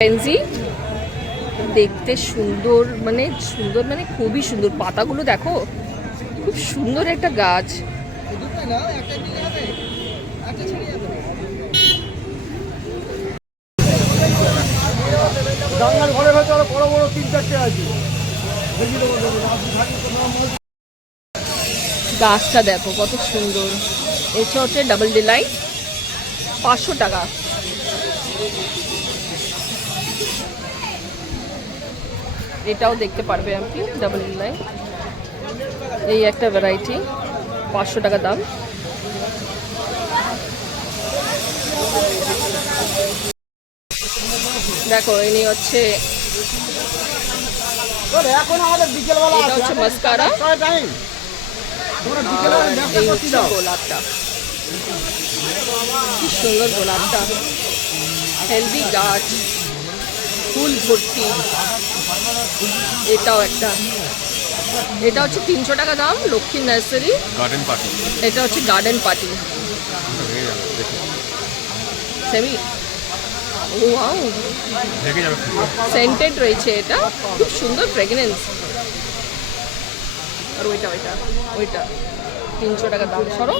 Pansy দেখতে সুন্দর, মানে খুবই সুন্দর। পাতাগুলো দেখো, খুব সুন্দর একটা গাছ। গাছটা দেখো কত সুন্দর। এটা হচ্ছে ডাবল ডিলাইট, 500 টাকা। এটাও দেখতে পারবে আপনি, ডাবল ডিলাইট। এই একটা ভ্যারাইটি, 500 টাকা দাম। দেখো ইনি হচ্ছে, এটা হচ্ছে মাস্কারা। এই হচ্ছে গোলাপটা, কি সুন্দর গোলাপটা, হেলদি গাছ, ফুল ভর্তি। এটাও একটা, এটা হচ্ছে 300 টাকা দাম, লক্ষ্মী নার্সারি গার্ডেন পার্টি। এটা হচ্ছে garden party semi. Wow, scented রয়েছে, এটা খুব সুন্দর ফ্রেগনেন্স। আর ওইটা 300 টাকা দাম। সরো,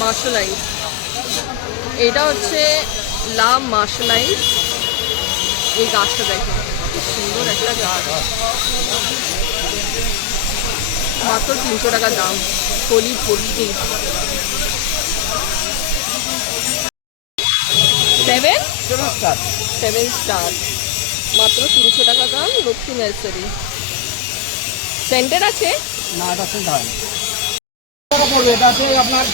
মার্শালাইজ। এটা হচ্ছে লাভ মার্শালাইজ। এই গাছটা দেখো, খুব সুন্দর একটা গাছ, মাত্র 300 টাকা দাম, কলি ভর্তি। 7 স্টার, মাত্র 300 টাকা দাম, লক্ষ্মী নার্সারি। সেন্টার আছে না, এটা সেন্টার হয় পড়বে। এটা আছে আপনার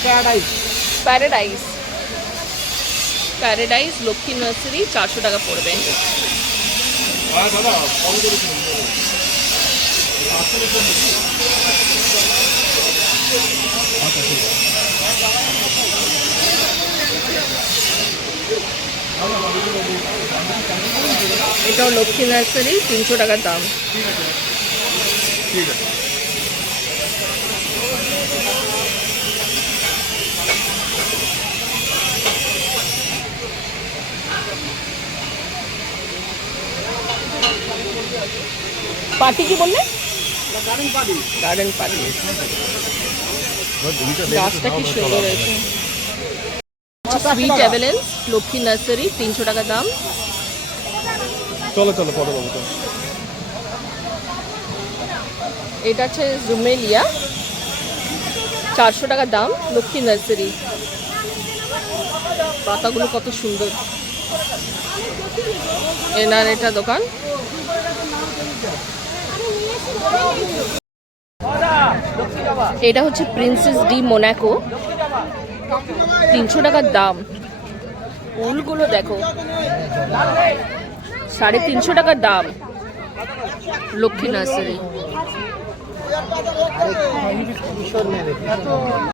প্যারাডাইস লক্ষ্মী নার্সারি, 400 টাকা পড়বে। এটাও লক্ষ্মী নার্সারি, 300 টাকার দাম। ঠিক আছে। পার্টি কি বললে? Garden party. গাছটা কি সুন্দর হয়েছে। সুইট অ্যাভেলেন্স লক্ষ্মী নার্সারি, 300 টাকা দাম। চলো ফটো পাবো। এটা হচ্ছে জুমেলিয়া, 400 টাকা দাম, লক্ষ্মী নার্সারি। পাতাগুলো কত সুন্দর। এনার এটা দোকান। এটা হচ্ছে প্রিন্সেস ডি মোনাকো, 300 টাকার দাম। ফুলগুলো দেখো, 350 টাকার দাম, লক্ষ্মী নার্সারি।